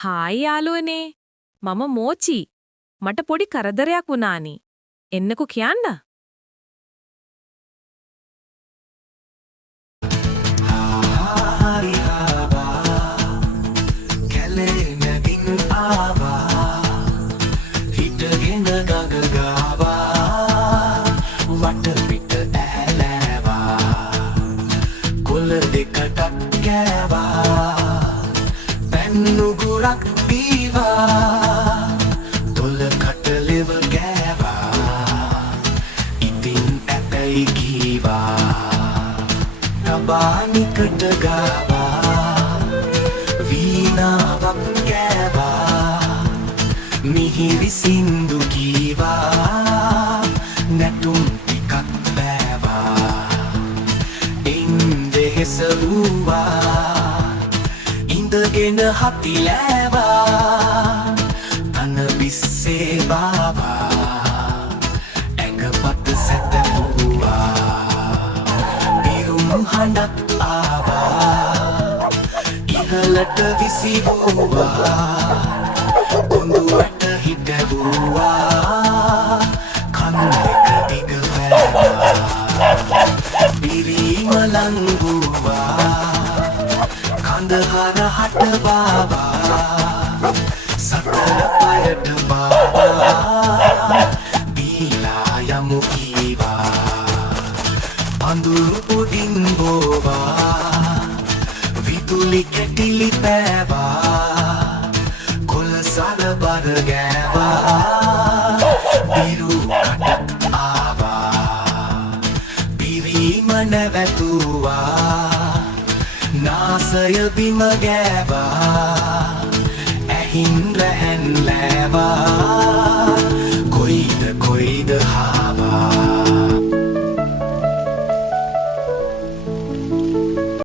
Hi යාළුවනේ මම මෝචි මට පොඩි කරදරයක් වුණානි එන්නකෝ කියන්න Hari haba, kale nadin ava, hitagin gagagava, vata pita alava, kul dekatak kava, pennu gurak piva, tol kataliva gava, itin atai kiva. Tabaniකට ගාවා වීණාවක් කෑවා මිහිරි සින්දු කීවා නැටුම් ටිකක් බෑවා ඉන්දෙහෙස වූවා ඉඳගෙන හති ලෑවා තන බිස්සේ බාවා ඇඟපත සැතපුවා හඬක් ආවා ඉහළට විසිවුවා කුඳුවට හිටවුවා කන් දෙක දිග වැටුවා පිරීම ලංගුවා කඳහර හට බාවා සතර පයට බාවා දීලා යමු කීවා අඳුරු උඩින් බෝවා විදුලි කැටිලි පෑවා කොළ සලබර ගෑවා පිරු කටක් ආවා පිරීම නැවතුවා නාසය බිම ගෑවා ඇහින් රැහැන් ලෑවා